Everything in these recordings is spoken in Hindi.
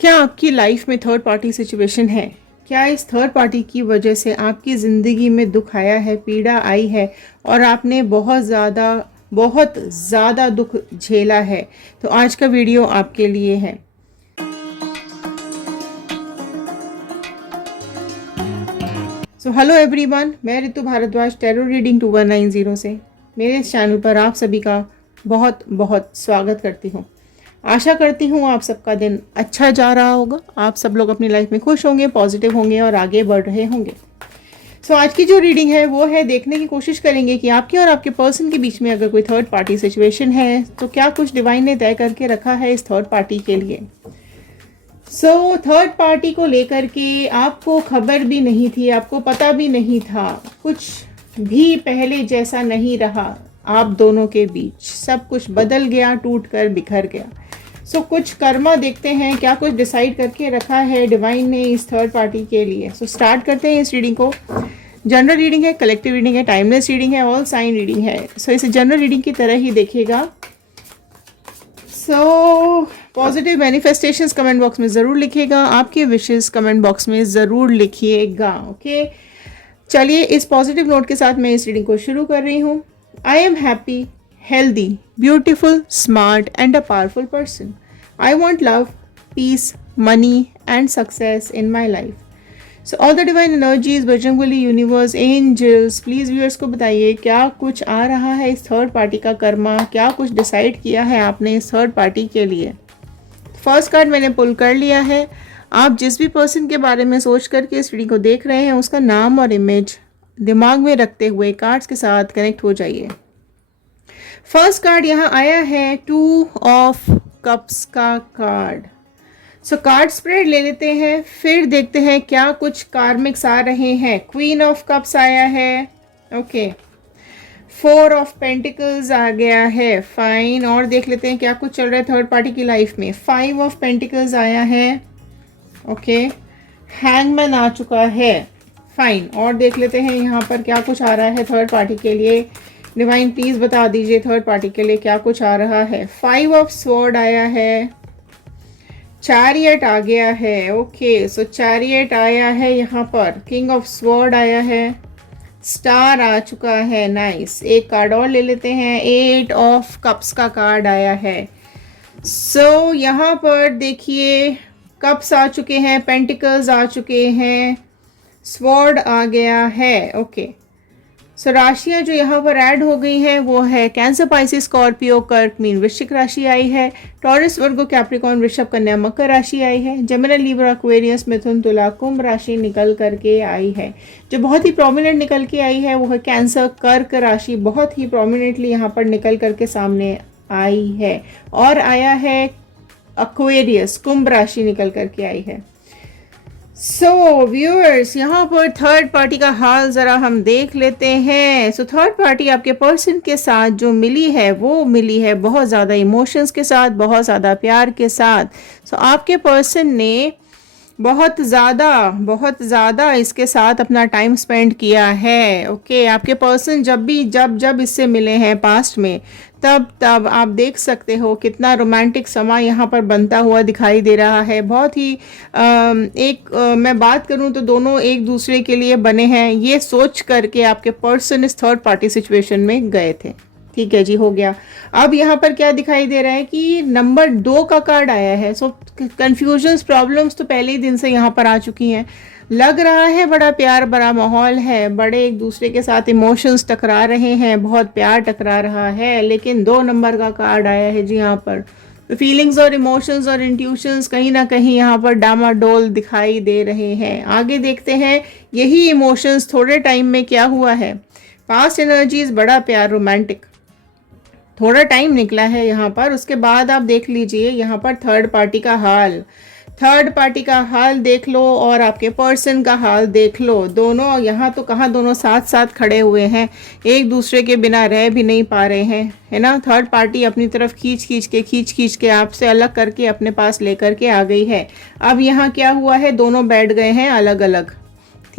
क्या आपकी लाइफ में थर्ड पार्टी सिचुएशन है? क्या इस थर्ड पार्टी की वजह से आपकी ज़िंदगी में दुख आया है, पीड़ा आई है और आपने बहुत ज़्यादा दुख झेला है? तो आज का वीडियो आपके लिए है। सो हेलो एवरीवन, मैं ऋतु भारद्वाज टैरो रीडिंग 2190 से मेरे इस चैनल पर आप सभी का बहुत बहुत स्वागत करती हूँ। आशा करती हूँ आप सबका दिन अच्छा जा रहा होगा, आप सब लोग अपनी लाइफ में खुश होंगे, पॉजिटिव होंगे और आगे बढ़ रहे होंगे। सो आज की जो रीडिंग है वो है, देखने की कोशिश करेंगे कि आपके और आपके पर्सन के बीच में अगर कोई थर्ड पार्टी सिचुएशन है तो क्या कुछ डिवाइन ने तय करके रखा है इस थर्ड पार्टी के लिए। सो थर्ड पार्टी को लेकर के आपको खबर भी नहीं थी, आपको पता भी नहीं था, कुछ भी पहले जैसा नहीं रहा। आप दोनों के बीच सब कुछ बदल गया, टूट कर बिखर गया। सो कुछ कर्मा देखते हैं, क्या कुछ डिसाइड करके रखा है डिवाइन ने इस थर्ड पार्टी के लिए। सो स्टार्ट करते हैं इस रीडिंग को। जनरल रीडिंग है, कलेक्टिव रीडिंग है, टाइमलेस रीडिंग है, ऑल साइन रीडिंग है। सो इसे जनरल रीडिंग की तरह ही देखिएगा। So positive manifestations comment box में ज़रूर लिखिएगा, आपके विशेस कमेंट बॉक्स में ज़रूर लिखिएगा। ओके, चलिए इस पॉजिटिव नोट के साथ मैं इस रीडिंग को शुरू कर रही हूँ। I am happy, healthy, beautiful, smart and a powerful person. I want love, peace, money and success in my life. So all the divine energies, Bajrangbali, universe, angels, please viewers को बताइए क्या कुछ आ रहा है इस थर्ड पार्टी का कर्मा, क्या कुछ डिसाइड किया है आपने इस थर्ड पार्टी के लिए। फर्स्ट कार्ड मैंने पुल कर लिया है। आप जिस भी पर्सन के बारे में सोच करके इस वीडियो को देख रहे हैं उसका नाम और इमेज दिमाग में रखते हुए कार्ड्स के साथ कनेक्ट हो जाइए। फर्स्ट कार्ड यहाँ आया है, 2 ऑफ कप्स का कार्ड। सो कार्ड स्प्रेड ले लेते हैं, फिर देखते हैं क्या कुछ कार्मिक्स आ रहे हैं। क्वीन ऑफ कप्स आया है, ओके। 4 ऑफ पेंटिकल्स आ गया है, फाइन। और देख लेते हैं क्या कुछ चल रहा है थर्ड पार्टी की लाइफ में। 5 ऑफ पेंटिकल्स आया है, ओके। हैंगमैन आ चुका है, फाइन। और देख लेते हैं यहाँ पर क्या कुछ आ रहा है थर्ड पार्टी के लिए। डिवाइन प्लीज बता दीजिए थर्ड पार्टी के लिए क्या कुछ आ रहा है। 5 ऑफ स्वॉर्ड आया है, चैरियट आ गया है, ओके। सो चैरियट आया है यहाँ पर, किंग ऑफ स्वॉर्ड आया है, स्टार आ चुका है, नाइस। एक कार्ड और ले लेते हैं, 8 ऑफ कप्स का कार्ड आया है। सो यहाँ पर देखिए कप्स आ चुके हैं, पेंटिकल्स आ चुके हैं, स्वॉर्ड आ गया है, ओके। सो राशियाँ जो यहाँ पर ऐड हो गई हैं वो है कैंसर, पाइसिस, स्कॉर्पियो, कर्क, मीन, वृश्चिक राशि आई है। टॉरस, वर्गो, कैप्रिकॉर्न, वृषभ, कन्या, मकर राशि आई है। जेमिनी, लिब्रा, एक्वेरियस, मिथुन, तुला, कुंभ राशि निकल करके आई है। जो बहुत ही प्रोमिनेंट निकल के आई है वो है कैंसर, कर्क राशि बहुत ही प्रोमिनेंटली यहाँ पर निकल करके सामने आई है। और आया है एक्वेरियस, कुंभ राशि निकल करके आई है। सो व्यूअर्स, यहाँ पर थर्ड पार्टी का हाल ज़रा हम देख लेते हैं। सो थर्ड पार्टी आपके पर्सन के साथ जो मिली है वो मिली है बहुत ज़्यादा इमोशंस के साथ, बहुत ज़्यादा प्यार के साथ। सो आपके पर्सन ने बहुत ज़्यादा इसके साथ अपना टाइम स्पेंड किया है, ओके। आपके पर्सन जब इससे मिले हैं पास्ट में, तब आप देख सकते हो कितना रोमांटिक समय यहाँ पर बनता हुआ दिखाई दे रहा है। बहुत ही मैं बात करूँ तो दोनों एक दूसरे के लिए बने हैं, ये सोच करके आपके पर्सन इस थर्ड पार्टी सिचुएशन में गए थे। ठीक है जी, हो गया। अब यहाँ पर क्या दिखाई दे रहा है कि नंबर 2 का कार्ड आया है। सो कंफ्यूजन्स, प्रॉब्लम्स तो पहले ही दिन से यहाँ पर आ चुकी हैं। लग रहा है बड़ा प्यार भरा माहौल है, बड़े एक दूसरे के साथ इमोशंस टकरा रहे हैं, बहुत प्यार टकरा रहा है, लेकिन 2 नंबर का कार्ड आया है जी यहाँ पर। तो फीलिंग्स और इमोशंस और इंट्यूशंस कहीं ना कहीं यहाँ पर डामाडोल दिखाई दे रहे हैं। आगे देखते हैं यही इमोशंस थोड़े टाइम में क्या हुआ है। पास्ट एनर्जीज, बड़ा प्यार, रोमांटिक, थोड़ा टाइम निकला है यहाँ पर। उसके बाद आप देख लीजिए यहाँ पर थर्ड पार्टी का हाल देख लो और आपके पर्सन का हाल देख लो। दोनों यहाँ तो कहाँ, दोनों साथ साथ खड़े हुए हैं, एक दूसरे के बिना रह भी नहीं पा रहे हैं, है ना। थर्ड पार्टी अपनी तरफ खींच के आपसे अलग करके अपने पास लेकर के आ गई है। अब यहाँ क्या हुआ है, दोनों बैठ गए हैं अलग अलग।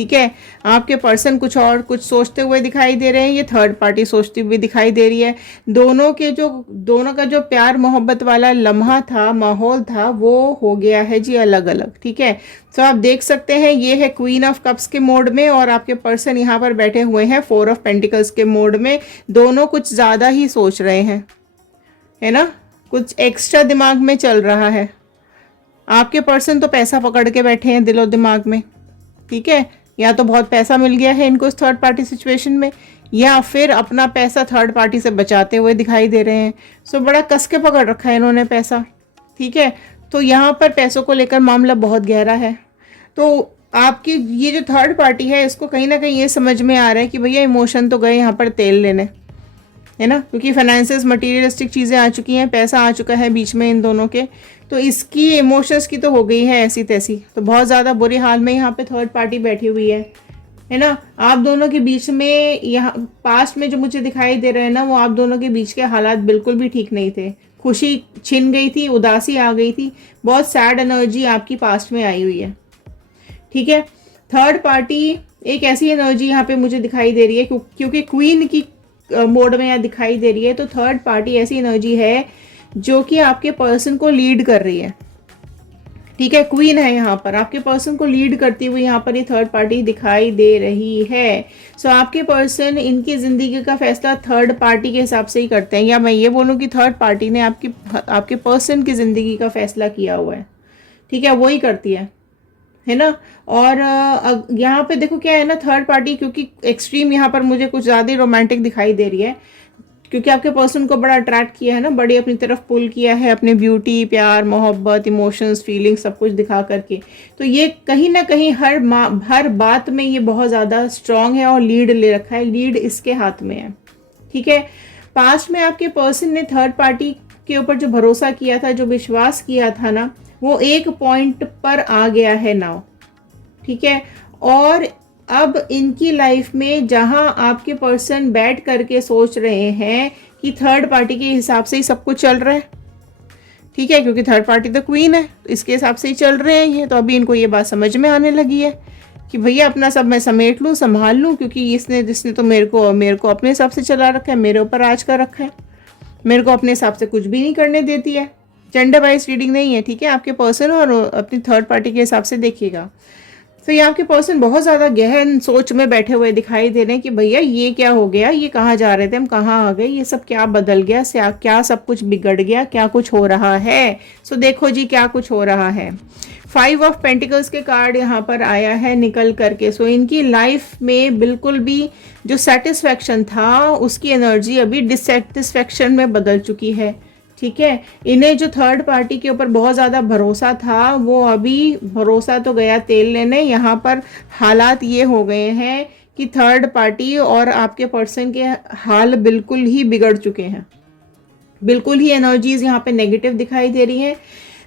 ठीक है, आपके पर्सन कुछ और कुछ सोचते हुए दिखाई दे रहे हैं, ये थर्ड पार्टी सोचती हुई दिखाई दे रही है। दोनों का जो प्यार मोहब्बत वाला लम्हा था, माहौल था, वो हो गया है जी अलग अलग। ठीक है, तो आप देख सकते हैं ये है क्वीन ऑफ कप्स के मोड में और आपके पर्सन यहाँ पर बैठे हुए हैं फोर ऑफ पेंटिकल्स के मोड में। दोनों कुछ ज़्यादा ही सोच रहे हैं, है ना, कुछ एक्स्ट्रा दिमाग में चल रहा है। आपके पर्सन तो पैसा पकड़ के बैठे हैं दिलो दिमाग में। ठीक है, या तो बहुत पैसा मिल गया है इनको इस थर्ड पार्टी सिचुएशन में, या फिर अपना पैसा थर्ड पार्टी से बचाते हुए दिखाई दे रहे हैं। सो बड़ा कस के पकड़ रखा है इन्होंने पैसा। ठीक है, तो यहाँ पर पैसों को लेकर मामला बहुत गहरा है। तो आपकी ये जो थर्ड पार्टी है इसको कहीं ना कहीं ये समझ में आ रहा है कि भैया इमोशन तो गए यहाँ पर तेल लेने, है ना, क्योंकि फाइनेंसेस मटीरियलिस्टिक चीज़ें आ चुकी हैं, पैसा आ चुका है बीच में इन दोनों के, तो इसकी इमोशंस की तो हो गई है ऐसी तैसी। तो बहुत ज़्यादा बुरे हाल में यहाँ पे थर्ड पार्टी बैठी हुई है ना। आप दोनों के बीच में यहाँ पास्ट में जो मुझे दिखाई दे रहे हैं ना, वो आप दोनों के बीच के हालात बिल्कुल भी ठीक नहीं थे। खुशी छिन गई थी, उदासी आ गई थी, बहुत सैड एनर्जी आपकी पास्ट में आई हुई है। ठीक है, थर्ड पार्टी एक ऐसी एनर्जी यहाँ पे मुझे दिखाई दे रही है क्योंकि क्वीन की मोड में यहाँ दिखाई दे रही है, तो थर्ड पार्टी ऐसी एनर्जी है जो कि आपके पर्सन को लीड कर रही है। ठीक है, क्वीन है यहाँ पर, आपके पर्सन को लीड करती हुई यहाँ पर ये थर्ड पार्टी दिखाई दे रही है। सो आपके पर्सन इनकी ज़िंदगी का फैसला थर्ड पार्टी के हिसाब से ही करते हैं, या मैं ये बोलूँ कि थर्ड पार्टी ने आपके पर्सन की ज़िंदगी का फैसला किया हुआ है। ठीक है, वो ही करती है ना। और यहाँ पे देखो क्या है ना, थर्ड पार्टी क्योंकि एक्सट्रीम यहाँ पर मुझे कुछ ज़्यादा ही रोमांटिक दिखाई दे रही है, क्योंकि आपके पर्सन को बड़ा अट्रैक्ट किया है ना, बड़ी अपनी तरफ पुल किया है, अपने ब्यूटी, प्यार, मोहब्बत, इमोशंस, फीलिंग्स सब कुछ दिखा करके। तो ये कहीं ना कहीं हर बात में ये बहुत ज़्यादा स्ट्रांग है और लीड ले रखा है, लीड इसके हाथ में है। ठीक है, पास्ट में आपके पर्सन ने थर्ड पार्टी के ऊपर जो भरोसा किया था, जो विश्वास किया था ना, वो एक पॉइंट पर आ गया है नाउ। ठीक है, और अब इनकी लाइफ में जहां आपके पर्सन बैठ करके सोच रहे हैं कि थर्ड पार्टी के हिसाब से ही सब कुछ चल रहा है। ठीक है, क्योंकि थर्ड पार्टी तो क्वीन है, तो इसके हिसाब से ही चल रहे हैं ये। तो अभी इनको ये बात समझ में आने लगी है कि भैया अपना सब मैं समेट लूँ, संभाल लूँ, क्योंकि जिसने तो मेरे को अपने हिसाब से चला रखा है, मेरे ऊपर राज कर रखा है, मेरे को अपने हिसाब से कुछ भी नहीं करने देती है। जेंडर वाइज रीडिंग नहीं है। ठीक है, आपके पर्सन और अपनी थर्ड पार्टी के हिसाब से देखिएगा। तो ये आपके पर्सन बहुत ज़्यादा गहन सोच में बैठे हुए दिखाई दे रहे हैं कि भैया ये क्या हो गया, ये कहाँ जा रहे थे, हम कहाँ आ गए, ये सब क्या बदल गया, क्या सब कुछ बिगड़ गया, क्या कुछ हो रहा है। सो देखो जी क्या कुछ हो रहा है। 5 ऑफ पेंटिकल्स के कार्ड यहाँ पर आया है निकल करके। सो इनकी लाइफ में बिल्कुल भी जो सेटिस्फैक्शन था उसकी एनर्जी अभी डिससेटिस्फैक्शन में बदल चुकी है। ठीक है, इन्हें जो थर्ड पार्टी के ऊपर बहुत ज़्यादा भरोसा था, वो अभी भरोसा तो गया तेल लेने। यहाँ पर हालात ये हो गए हैं कि थर्ड पार्टी और आपके पर्सन के हाल बिल्कुल ही बिगड़ चुके हैं, बिल्कुल ही एनर्जीज यहाँ पे नेगेटिव दिखाई दे रही हैं।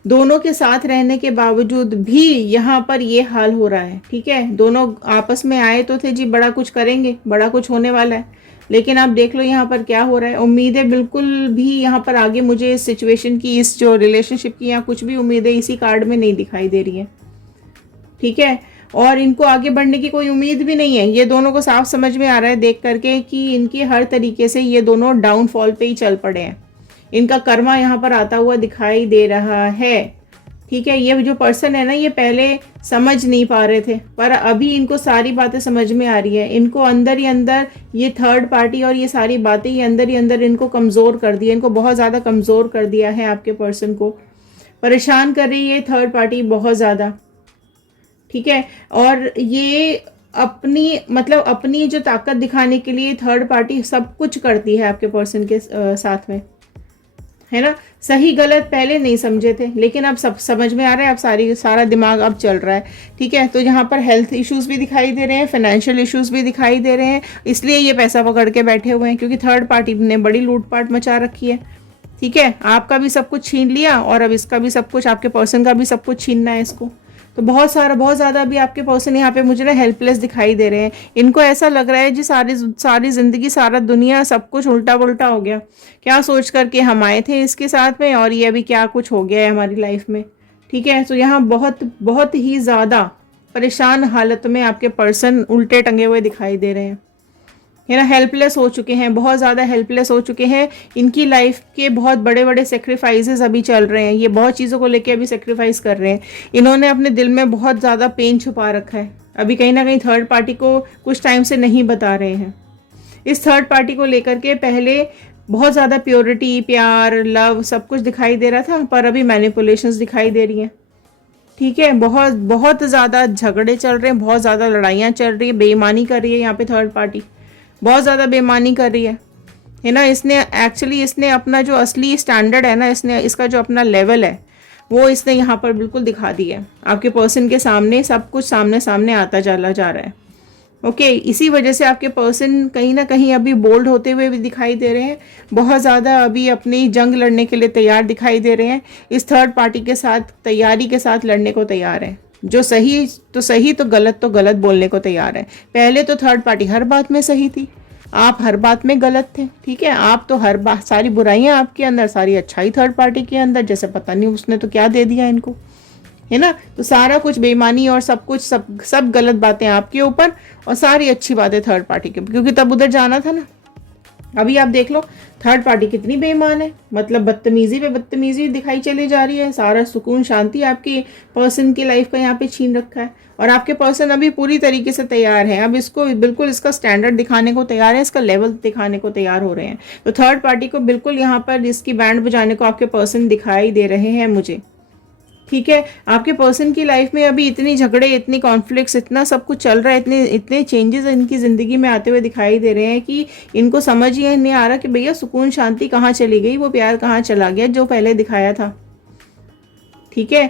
दोनों के साथ रहने के बावजूद भी यहाँ पर ये हाल हो रहा है। ठीक है, दोनों आपस में आए तो थे जी बड़ा कुछ करेंगे, बड़ा कुछ होने वाला है, लेकिन आप देख लो यहाँ पर क्या हो रहा है। उम्मीदें बिल्कुल भी यहाँ पर आगे मुझे इस सिचुएशन की, इस जो रिलेशनशिप की, यहाँ कुछ भी उम्मीदें इसी कार्ड में नहीं दिखाई दे रही है। ठीक है, और इनको आगे बढ़ने की कोई उम्मीद भी नहीं है। ये दोनों को साफ समझ में आ रहा है देख करके कि इनकी हर तरीके से ये दोनों डाउनफॉल पे ही चल पड़े हैं। इनका कर्मा यहाँ पर आता हुआ दिखाई दे रहा है। ठीक है, ये जो पर्सन है ना, ये पहले समझ नहीं पा रहे थे, पर अभी इनको सारी बातें समझ में आ रही है। इनको अंदर ही अंदर ये थर्ड पार्टी और ये सारी बातें ही अंदर इनको कमज़ोर कर दिया, इनको बहुत ज़्यादा कमज़ोर कर दिया है। आपके पर्सन को परेशान कर रही है थर्ड पार्टी बहुत ज़्यादा। ठीक है, और ये अपनी जो ताकत दिखाने के लिए थर्ड पार्टी सब कुछ करती है आपके पर्सन के साथ में, है ना। सही गलत पहले नहीं समझे थे, लेकिन अब सब समझ में आ रहा है, अब सारा दिमाग अब चल रहा है। ठीक है, तो यहाँ पर हेल्थ इश्यूज भी दिखाई दे रहे हैं, फाइनेंशियल इश्यूज भी दिखाई दे रहे हैं, इसलिए ये पैसा पकड़ के बैठे हुए हैं, क्योंकि थर्ड पार्टी ने बड़ी लूटपाट मचा रखी है। ठीक है, आपका भी सब कुछ छीन लिया और अब इसका भी सब कुछ, आपके पर्सन का भी सब कुछ छीनना है इसको। तो बहुत ज़्यादा अभी आपके पर्सन यहाँ पे मुझे ना हेल्पलेस दिखाई दे रहे हैं। इनको ऐसा लग रहा है जी सारी ज़िंदगी, सारा दुनिया, सब कुछ उल्टा पुल्टा हो गया। क्या सोच करके हम आए थे इसके साथ में, और ये अभी क्या कुछ हो गया है हमारी लाइफ में। ठीक है, तो यहाँ बहुत ही ज़्यादा परेशान हालत में आपके पर्सन उल्टे टंगे हुए दिखाई दे रहे हैं, है ना। हेल्पलेस हो चुके हैं, बहुत ज़्यादा हेल्पलेस हो चुके हैं। इनकी लाइफ के बहुत बड़े बड़े सेक्रीफाइसेस अभी चल रहे हैं, ये बहुत चीज़ों को लेके अभी सेक्रीफाइस कर रहे हैं। इन्होंने अपने दिल में बहुत ज़्यादा पेन छुपा रखा है, अभी कहीं ना कहीं थर्ड पार्टी को कुछ टाइम से नहीं बता रहे हैं। इस थर्ड पार्टी को लेकर के पहले बहुत ज़्यादा प्योरिटी, प्यार, लव सब कुछ दिखाई दे रहा था, पर अभी मैनिपुलेशंस दिखाई दे रही हैं। ठीक है, बहुत बहुत ज़्यादा झगड़े चल रहे हैं, बहुत ज़्यादा लड़ाइयाँ चल रही है, बेईमानी कर रही है यहाँ पे थर्ड पार्टी, बहुत ज़्यादा बेईमानी कर रही है ना। इसने अपना जो असली स्टैंडर्ड है ना, इसका जो अपना लेवल है वो इसने यहाँ पर बिल्कुल दिखा दिया है। आपके पर्सन के सामने सब कुछ सामने सामने आता चला जा रहा है। ओके, इसी वजह से आपके पर्सन कहीं ना कहीं अभी बोल्ड होते हुए भी दिखाई दे रहे हैं, बहुत ज़्यादा अभी अपनी जंग लड़ने के लिए तैयार दिखाई दे रहे हैं। इस थर्ड पार्टी के साथ तैयारी के साथ लड़ने को तैयार है, जो सही तो गलत बोलने को तैयार है। पहले तो थर्ड पार्टी हर बात में सही थी, आप हर बात में गलत थे। ठीक है, आप तो हर बात, सारी बुराइयां आपके अंदर, सारी अच्छाई थर्ड पार्टी के अंदर, जैसे पता नहीं उसने तो क्या दे दिया इनको, है ना। तो सारा कुछ बेईमानी और सब कुछ सब गलत बातें आपके ऊपर और सारी अच्छी बातें थर्ड पार्टी के ऊपर, क्योंकि तब उधर जाना था ना। अभी आप देख लो थर्ड पार्टी कितनी बेईमान है, मतलब बदतमीजी पे बदतमीजी दिखाई चली जा रही है। सारा सुकून शांति आपकी पर्सन की लाइफ का यहाँ पे छीन रखा है, और आपके पर्सन अभी पूरी तरीके से तैयार है। अब इसको बिल्कुल इसका स्टैंडर्ड दिखाने को तैयार है, इसका लेवल दिखाने को तैयार हो रहे हैं। तो थर्ड पार्टी को बिल्कुल यहाँ पर इसकी बैंड बजाने को आपके पर्सन दिखाई दे रहे हैं मुझे। ठीक है, आपके पर्सन की लाइफ में अभी इतनी झगड़े, इतनी कॉन्फ्लिक्ट्स, इतना सब कुछ चल रहा है, इतने चेंजेस इनकी ज़िंदगी में आते हुए दिखाई दे रहे हैं कि इनको समझ ही नहीं आ रहा कि भैया सुकून शांति कहाँ चली गई, वो प्यार कहाँ चला गया जो पहले दिखाया था। ठीक है,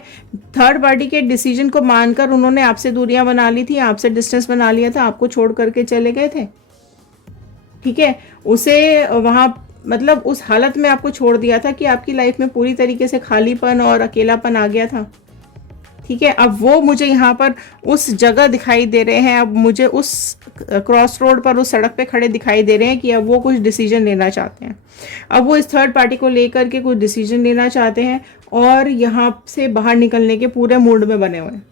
थर्ड पार्टी के डिसीजन को मानकर उन्होंने आपसे दूरियां बना ली थी, आपसे डिस्टेंस बना लिया था, आपको छोड़ करके चले गए थे। ठीक है, उसे वहाँ मतलब उस हालत में आपको छोड़ दिया था कि आपकी लाइफ में पूरी तरीके से खालीपन और अकेलापन आ गया था। ठीक है, अब वो मुझे यहाँ पर उस जगह दिखाई दे रहे हैं, अब मुझे उस क्रॉस रोड पर, उस सड़क पे खड़े दिखाई दे रहे हैं कि अब वो कुछ डिसीजन लेना चाहते हैं। अब वो इस थर्ड पार्टी को लेकर के कुछ डिसीजन लेना चाहते हैं और यहाँ से बाहर निकलने के पूरे मूड में बने हुए हैं।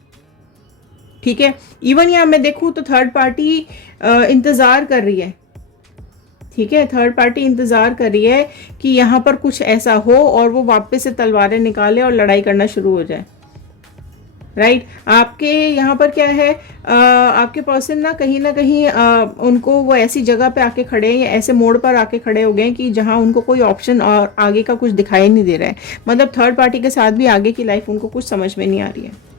ठीक है, इवन यहाँ मैं देखूँ तो थर्ड पार्टी इंतज़ार कर रही है। ठीक है, थर्ड पार्टी इंतज़ार कर रही है कि यहाँ पर कुछ ऐसा हो और वो वापस से तलवारें निकाले और लड़ाई करना शुरू हो जाए। राइट, आपके यहाँ पर क्या है, आपके पर्सन ना कहीं उनको वो ऐसी जगह पे आके खड़े हैं या ऐसे मोड़ पर आके खड़े हो गए कि जहाँ उनको कोई ऑप्शन और आगे का कुछ दिखाई नहीं दे रहा है। मतलब थर्ड पार्टी के साथ भी आगे की लाइफ उनको कुछ समझ में नहीं आ रही है।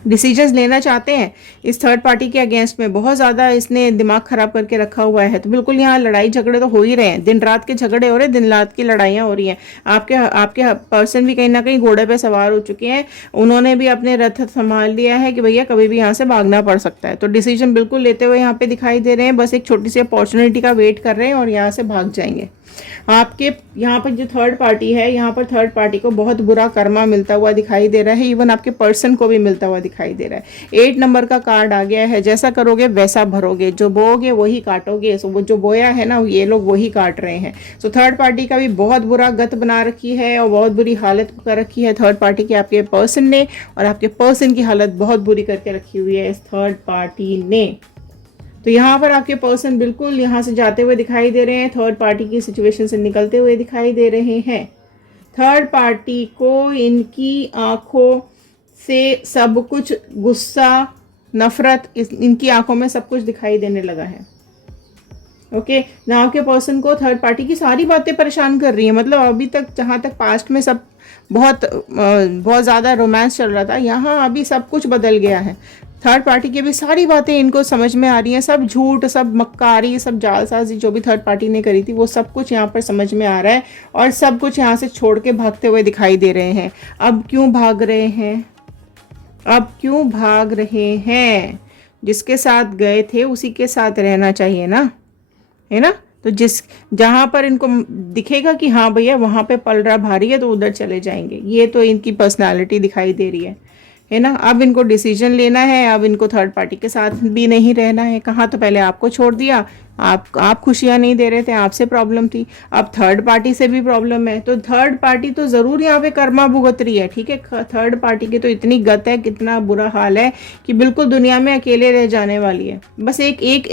डिसीजंस लेना चाहते हैं इस थर्ड पार्टी के अगेंस्ट में, बहुत ज़्यादा इसने दिमाग खराब करके रखा हुआ है। तो बिल्कुल यहाँ लड़ाई झगड़े तो हो ही रहे हैं, दिन रात के झगड़े हो रहे हैं, दिन रात की लड़ाइयाँ हो रही हैं। आपके पर्सन भी कहीं ना कहीं घोड़े पे सवार हो चुके हैं, उन्होंने भी अपने रथ संभाल लिया है कि भैया कभी भी यहाँ से भागना पड़ सकता है। तो डिसीजन बिल्कुल लेते हुए यहाँ पे दिखाई दे रहे हैं, बस एक छोटी सी अपॉर्चुनिटी का वेट कर रहे हैं और यहाँ से भाग जाएंगे। आपके यहाँ पर जो थर्ड पार्टी है, यहाँ पर थर्ड पार्टी को बहुत बुरा कर्मा मिलता हुआ दिखाई दे रहा है, इवन आपके पर्सन को भी मिलता हुआ दिखाई दे रहा है। 8 नंबर का कार्ड आ गया है, जैसा करोगे वैसा भरोगे, जो बोओगे वही काटोगे। सो वो जो बोया है ना, ये लोग वही काट रहे हैं। सो थर्ड पार्टी का भी बहुत बुरा गत बना रखी है और बहुत बुरी हालत कर रखी है थर्ड पार्टी की आपके पर्सन ने, और आपके पर्सन की हालत बहुत बुरी करके रखी हुई है इस थर्ड पार्टी ने। तो यहाँ पर आपके पर्सन बिल्कुल यहाँ से जाते हुए दिखाई दे रहे हैं, थर्ड पार्टी की सिचुएशन से निकलते हुए दिखाई दे रहे हैं। थर्ड पार्टी को इनकी आंखों से सब कुछ गुस्सा, नफरत, इनकी आंखों में सब कुछ दिखाई देने लगा है। ओके, ना आपके पर्सन को थर्ड पार्टी की सारी बातें परेशान कर रही है। मतलब अभी तक जहाँ तक पास्ट में सब बहुत ज़्यादा रोमांस चल रहा था, यहाँ अभी सब कुछ बदल गया है। थर्ड पार्टी की भी सारी बातें इनको समझ में आ रही हैं, सब झूठ, सब मक्कारी, सब जालसाजी जो भी थर्ड पार्टी ने करी थी वो सब कुछ यहाँ पर समझ में आ रहा है और सब कुछ यहाँ से छोड़ के भागते हुए दिखाई दे रहे हैं। अब क्यों भाग रहे हैं? अब क्यों भाग रहे हैं? जिसके साथ गए थे उसी के साथ रहना चाहिए ना, है ना। तो जहाँ पर इनको दिखेगा कि हाँ भैया वहाँ पे पल रहा भारी है तो उधर चले जाएंगे। ये तो इनकी पर्सनालिटी दिखाई दे रही है। है ना। अब इनको डिसीजन लेना है, अब इनको थर्ड पार्टी के साथ भी नहीं रहना है। कहाँ तो पहले आपको छोड़ दिया, आप खुशियाँ नहीं दे रहे थे, आपसे प्रॉब्लम थी, अब थर्ड पार्टी से भी प्रॉब्लम है। तो थर्ड पार्टी तो ज़रूर यहाँ पे कर्मा भुगत रही है, ठीक है। थर्ड पार्टी की तो इतनी गत है, कितना बुरा हाल है कि बिल्कुल दुनिया में अकेले रह जाने वाली है। बस एक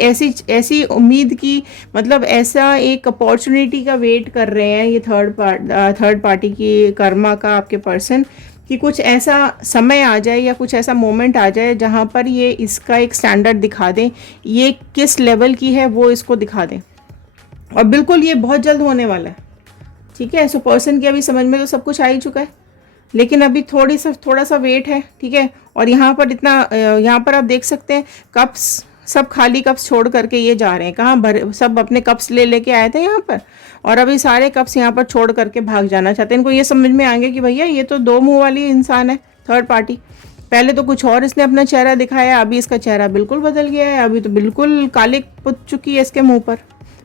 ऐसी उम्मीद की, मतलब ऐसा एक अपॉर्चुनिटी का वेट कर रहे हैं ये थर्ड पार्टी की कर्मा का आपके पर्सन, कि कुछ ऐसा समय आ जाए या कुछ ऐसा मोमेंट आ जाए जहाँ पर ये इसका एक स्टैंडर्ड दिखा दें, ये किस लेवल की है वो इसको दिखा दें। और बिल्कुल ये बहुत जल्द होने वाला है, ठीक है। सो पर्सन की अभी समझ में तो सब कुछ आ ही चुका है, लेकिन अभी थोड़ा सा वेट है, ठीक है। और यहाँ पर आप देख सकते हैं कप्स, सब खाली कप्स छोड़ करके ये जा रहे हैं। कहाँ भरे, सब अपने कप्स लेके आए थे यहाँ पर, और अभी सारे कप्स यहाँ पर छोड़ करके भाग जाना चाहते हैं। इनको ये समझ में आएंगे कि भैया ये तो दो मुंह वाली इंसान है, थर्ड पार्टी। पहले तो कुछ और इसने अपना चेहरा दिखाया, अभी इसका चेहरा बिल्कुल बदल गया है, अभी तो बिल्कुल काली पुत चुकी है इसके मुंह पर।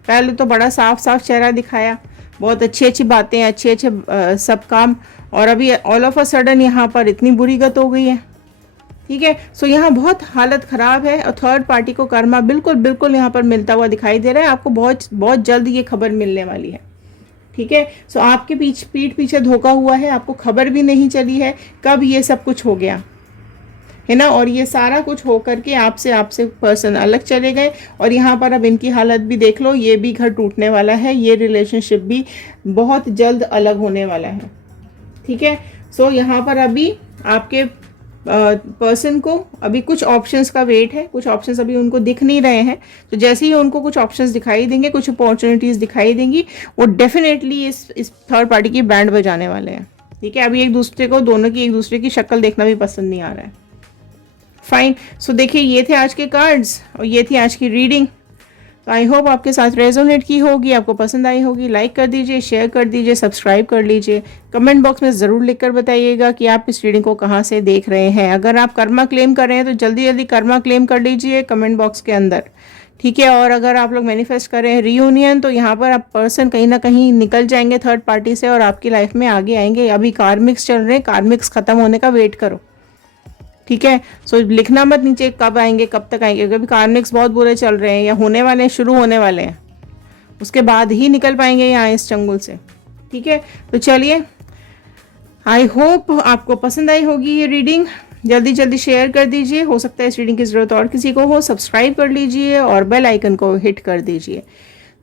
पहले तो बड़ा साफ चेहरा दिखाया, बहुत अच्छी बातें, अच्छे सब काम, और अभी ऑल ऑफ अ सडन यहाँ पर इतनी बुरी गत हो गई है, ठीक है। सो यहाँ बहुत हालत ख़राब है, और थर्ड पार्टी को कर्मा बिल्कुल यहाँ पर मिलता हुआ दिखाई दे रहा है। आपको बहुत जल्द ये खबर मिलने वाली है, ठीक है। सो आपके पीठ पीछे धोखा हुआ है, आपको खबर भी नहीं चली है कब ये सब कुछ हो गया, है ना। और ये सारा कुछ हो करके आपसे पर्सन अलग चले गए, और यहाँ पर अब इनकी हालत भी देख लो, ये भी घर टूटने वाला है, ये रिलेशनशिप भी बहुत जल्द अलग होने वाला है, ठीक है। सो यहाँ पर अभी आपके पर्सन को अभी कुछ ऑप्शंस का वेट है, कुछ ऑप्शंस अभी उनको दिख नहीं रहे हैं। तो जैसे ही उनको कुछ ऑप्शंस दिखाई देंगे, कुछ अपॉर्चुनिटीज़ दिखाई देंगी, वो डेफिनेटली इस थर्ड पार्टी की बैंड बजाने वाले हैं, ठीक है। अभी दोनों की एक दूसरे की शक्ल देखना भी पसंद नहीं आ रहा है। फाइन। सो देखिए, ये थे आज के कार्ड्स और ये थी आज की रीडिंग। तो आई होप आपके साथ रेजोनेट की होगी, आपको पसंद आई होगी। लाइक कर दीजिए, शेयर कर दीजिए, सब्सक्राइब कर लीजिए। कमेंट बॉक्स में ज़रूर लिखकर बताइएगा कि आप इस रीडिंग को कहाँ से देख रहे हैं। अगर आप कर्मा क्लेम कर रहे हैं तो जल्दी कर्मा क्लेम कर लीजिए कमेंट बॉक्स के अंदर, ठीक है। और अगर आप लोग मैनिफेस्ट कर रहे हैं रीयूनियन, तो यहाँ पर आप पर्सन कहीं ना कहीं निकल जाएंगे थर्ड पार्टी से और आपकी लाइफ में आगे आएंगे। अभी कार्मिक्स चल रहे हैं, कार्मिक्स खत्म होने का वेट करो, ठीक है। सो लिखना मत नीचे कब आएंगे, कब तक आएंगे, क्योंकि कार्मिक्स बहुत बुरे चल रहे हैं या होने वाले हैं, शुरू होने वाले हैं, उसके बाद ही निकल पाएंगे यहाँ इस चंगुल से, ठीक है। तो चलिए, आई होप आपको पसंद आई होगी ये रीडिंग। जल्दी शेयर कर दीजिए, हो सकता है इस रीडिंग की ज़रूरत और किसी को हो। सब्सक्राइब कर लीजिए और बेल आइकन को हिट कर दीजिए।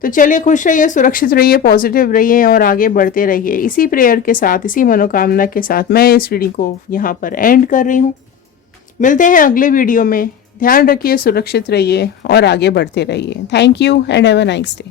तो चलिए, खुश रहिए, सुरक्षित रहिए, पॉजिटिव रहिए और आगे बढ़ते रहिए। इसी प्रेयर के साथ, इसी मनोकामना के साथ मैं इस रीडिंग को यहाँ पर एंड कर रही हूँ। मिलते हैं अगले वीडियो में। ध्यान रखिए, सुरक्षित रहिए और आगे बढ़ते रहिए। Thank you and have a nice day.